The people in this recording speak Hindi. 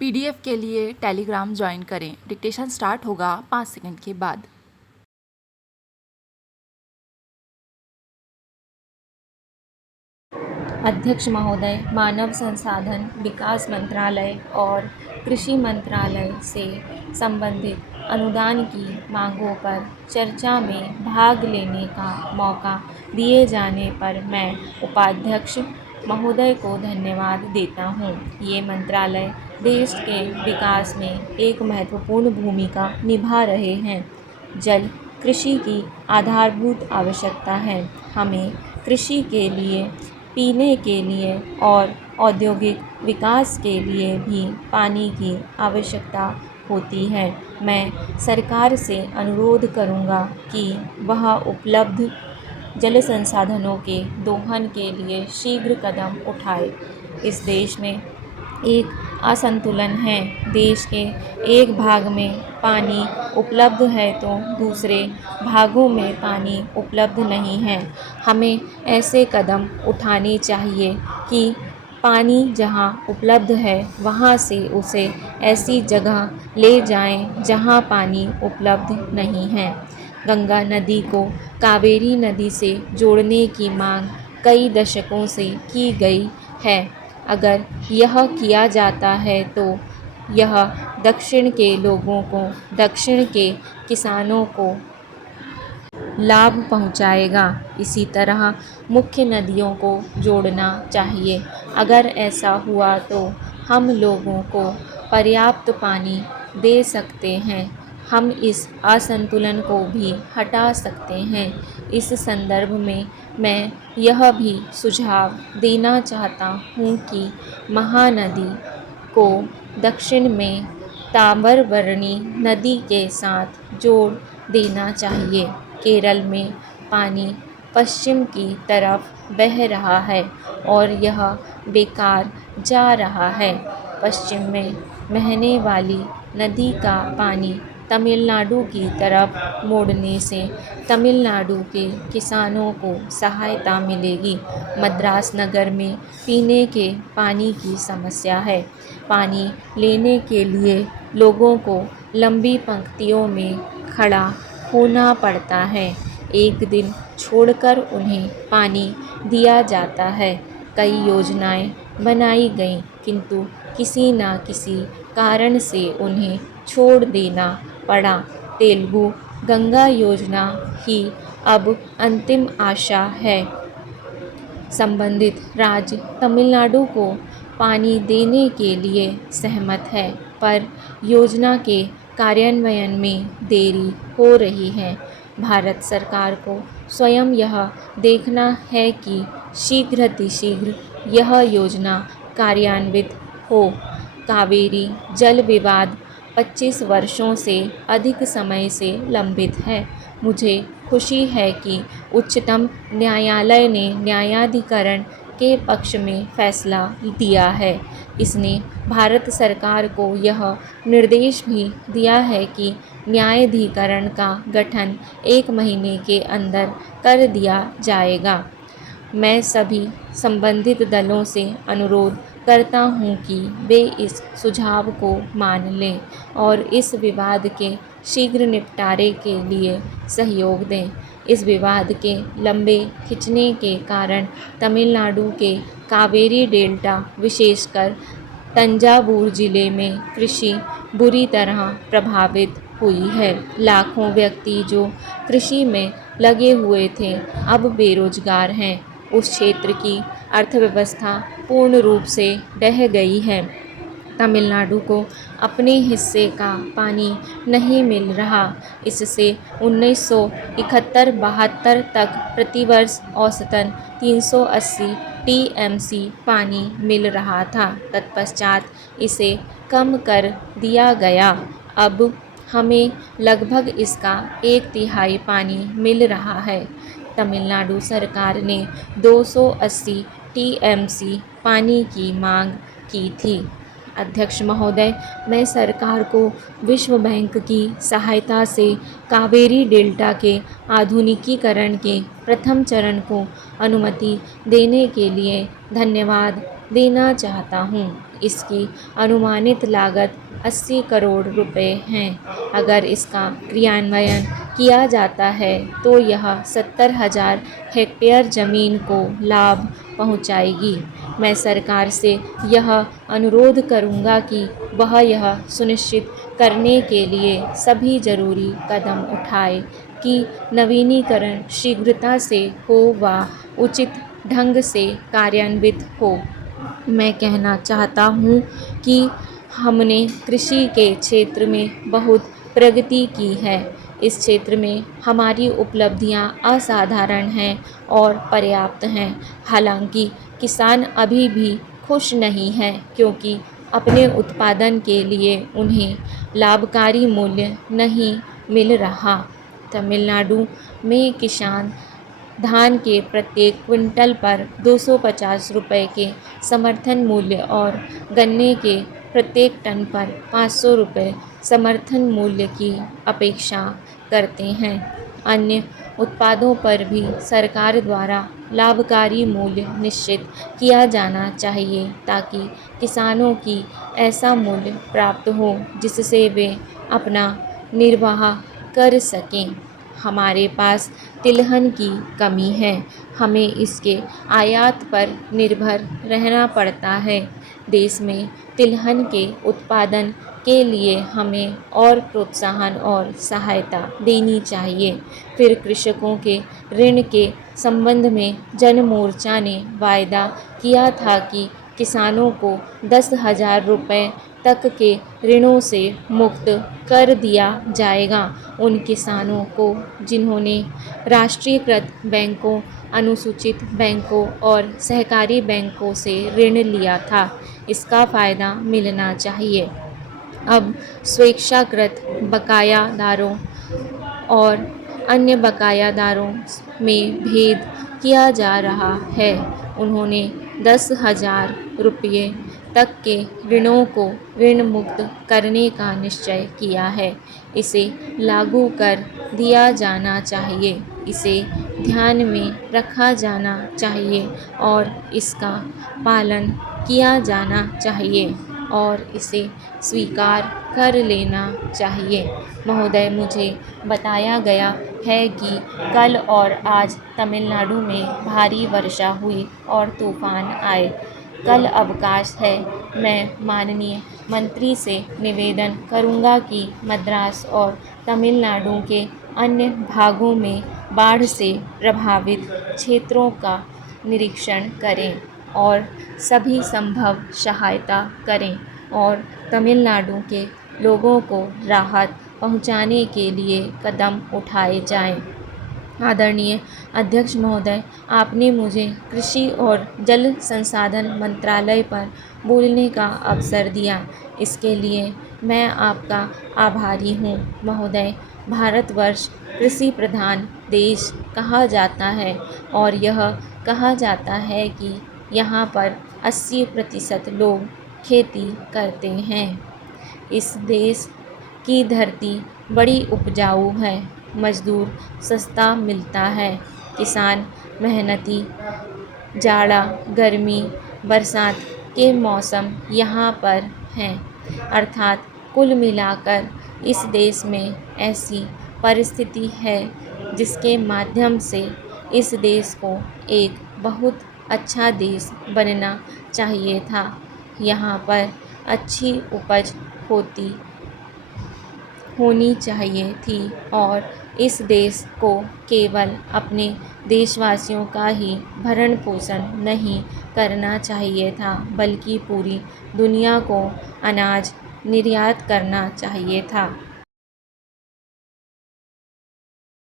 पीडीएफ के लिए टेलीग्राम ज्वाइन करें। डिक्टेशन स्टार्ट होगा 5 सेकंड के बाद। अध्यक्ष महोदय, मानव संसाधन विकास मंत्रालय और कृषि मंत्रालय से संबंधित अनुदान की मांगों पर चर्चा में भाग लेने का मौका दिए जाने पर मैं उपाध्यक्ष महोदय को धन्यवाद देता हूँ। ये मंत्रालय देश के विकास में एक महत्वपूर्ण भूमिका निभा रहे हैं। जल कृषि की आधारभूत आवश्यकता है। हमें कृषि के लिए, पीने के लिए और औद्योगिक विकास के लिए भी पानी की आवश्यकता होती है। मैं सरकार से अनुरोध करूँगा कि वह उपलब्ध जल संसाधनों के दोहन के लिए शीघ्र कदम उठाए। इस देश में एक असंतुलन है। देश के एक भाग में पानी उपलब्ध है तो दूसरे भागों में पानी उपलब्ध नहीं है। हमें ऐसे कदम उठाने चाहिए कि पानी जहां उपलब्ध है वहां से उसे ऐसी जगह ले जाएं जहां पानी उपलब्ध नहीं है। गंगा नदी को कावेरी नदी से जोड़ने की मांग कई दशकों से की गई है। अगर यह किया जाता है तो यह दक्षिण के लोगों को, दक्षिण के किसानों को लाभ पहुंचाएगा। इसी तरह मुख्य नदियों को जोड़ना चाहिए। अगर ऐसा हुआ तो हम लोगों को पर्याप्त पानी दे सकते हैं। हम इस असंतुलन को भी हटा सकते हैं। इस संदर्भ में मैं यह भी सुझाव देना चाहता हूँ कि महानदी को दक्षिण में ताम्रबरणी नदी के साथ जोड़ देना चाहिए। केरल में पानी पश्चिम की तरफ बह रहा है और यह बेकार जा रहा है। पश्चिम में बहने वाली नदी का पानी तमिलनाडु की तरफ मोड़ने से तमिलनाडु के किसानों को सहायता मिलेगी। मद्रास नगर में पीने के पानी की समस्या है। पानी लेने के लिए लोगों को लंबी पंक्तियों में खड़ा होना पड़ता है। एक दिन छोड़कर उन्हें पानी दिया जाता है। कई योजनाएं बनाई गईं, किंतु किसी न किसी कारण से उन्हें छोड़ देना पड़ा। तेलुगु गंगा योजना ही अब अंतिम आशा है। संबंधित राज्य तमिलनाडु को पानी देने के लिए सहमत है, पर योजना के कार्यान्वयन में देरी हो रही है। भारत सरकार को स्वयं यह देखना है कि शीघ्रातिशीघ्र यह योजना कार्यान्वित हो। कावेरी जल विवाद 25 वर्षों से अधिक समय से लंबित है। मुझे खुशी है कि उच्चतम न्यायालय ने न्यायाधिकरण के पक्ष में फैसला दिया है। इसने भारत सरकार को यह निर्देश भी दिया है कि न्यायाधिकरण का गठन 1 महीने के अंदर कर दिया जाएगा। मैं सभी संबंधित दलों से अनुरोध करता हूं कि वे इस सुझाव को मान लें और इस विवाद के शीघ्र निपटारे के लिए सहयोग दें। इस विवाद के लंबे खिंचने के कारण तमिलनाडु के कावेरी डेल्टा, विशेषकर तंजावुर जिले में कृषि बुरी तरह प्रभावित हुई है। लाखों व्यक्ति जो कृषि में लगे हुए थे, अब बेरोजगार हैं। उस क्षेत्र की अर्थव्यवस्था पूर्ण रूप से ढह गई है। तमिलनाडु को अपने हिस्से का पानी नहीं मिल रहा। इससे 1971-72 तक प्रतिवर्ष औसतन 380 टीएमसी पानी मिल रहा था। तत्पश्चात इसे कम कर दिया गया। अब हमें लगभग इसका 1/3 पानी मिल रहा है। तमिलनाडु सरकार ने 280 टीएमसी पानी की मांग की थी। अध्यक्ष महोदय, मैं सरकार को विश्व बैंक की सहायता से कावेरी डेल्टा के आधुनिकीकरण के प्रथम चरण को अनुमति देने के लिए धन्यवाद देना चाहता हूँ। इसकी अनुमानित लागत 80 करोड़ रुपए है। अगर इसका क्रियान्वयन किया जाता है तो यह 70,000 हेक्टेयर ज़मीन को लाभ पहुंचाएगी। मैं सरकार से यह अनुरोध करूंगा कि वह यह सुनिश्चित करने के लिए सभी ज़रूरी कदम उठाए कि नवीनीकरण शीघ्रता से हो व उचित ढंग से कार्यान्वित हो। मैं कहना चाहता हूँ कि हमने कृषि के क्षेत्र में बहुत प्रगति की है। इस क्षेत्र में हमारी उपलब्धियां असाधारण हैं और पर्याप्त हैं। हालांकि किसान अभी भी खुश नहीं हैं क्योंकि अपने उत्पादन के लिए उन्हें लाभकारी मूल्य नहीं मिल रहा। तमिलनाडु में किसान धान के प्रत्येक क्विंटल पर 250 रुपये के समर्थन मूल्य और गन्ने के प्रत्येक टन पर 500 रुपये समर्थन मूल्य की अपेक्षा करते हैं। अन्य उत्पादों पर भी सरकार द्वारा लाभकारी मूल्य निश्चित किया जाना चाहिए ताकि किसानों की ऐसा मूल्य प्राप्त हो जिससे वे अपना निर्वाह कर सकें। हमारे पास तिलहन की कमी है। हमें इसके आयात पर निर्भर रहना पड़ता है। देश में तिलहन के उत्पादन के लिए हमें और प्रोत्साहन और सहायता देनी चाहिए। फिर कृषकों के ऋण के संबंध में जन मोर्चा ने वायदा किया था कि किसानों को 10,000 रुपये तक के ऋणों से मुक्त कर दिया जाएगा। उन किसानों को जिन्होंने राष्ट्रीयकृत बैंकों, अनुसूचित बैंकों और सहकारी बैंकों से ऋण लिया था, इसका फ़ायदा मिलना चाहिए। अब स्वेच्छाकृत बकायादारों और अन्य बकायादारों में भेद किया जा रहा है। उन्होंने 10,000 रुपये तक के ऋणों को ऋण मुक्त करने का निश्चय किया है। इसे लागू कर दिया जाना चाहिए। इसे ध्यान में रखा जाना चाहिए और इसका पालन किया जाना चाहिए और इसे स्वीकार कर लेना चाहिए। महोदय, मुझे बताया गया है कि कल और आज तमिलनाडु में भारी वर्षा हुई और तूफान आए। कल अवकाश है। मैं माननीय मंत्री से निवेदन करूंगा कि मद्रास और तमिलनाडु के अन्य भागों में बाढ़ से प्रभावित क्षेत्रों का निरीक्षण करें और सभी संभव सहायता करें और तमिलनाडु के लोगों को राहत पहुंचाने के लिए कदम उठाए जाएं। आदरणीय अध्यक्ष महोदय, आपने मुझे कृषि और जल संसाधन मंत्रालय पर बोलने का अवसर दिया, इसके लिए मैं आपका आभारी हूँ। महोदय, भारतवर्ष कृषि प्रधान देश कहा जाता है और यह कहा जाता है कि यहाँ पर 80% लोग खेती करते हैं। इस देश की धरती बड़ी उपजाऊ है। मजदूर सस्ता मिलता है। किसान मेहनती। जाड़ा, गर्मी, बरसात के मौसम यहाँ पर हैं। अर्थात कुल मिलाकर इस देश में ऐसी परिस्थिति है जिसके माध्यम से इस देश को एक बहुत अच्छा देश बनना चाहिए था। यहाँ पर अच्छी उपज होनी चाहिए थी और इस देश को केवल अपने देशवासियों का ही भरण पोषण नहीं करना चाहिए था, बल्कि पूरी दुनिया को अनाज निर्यात करना चाहिए था।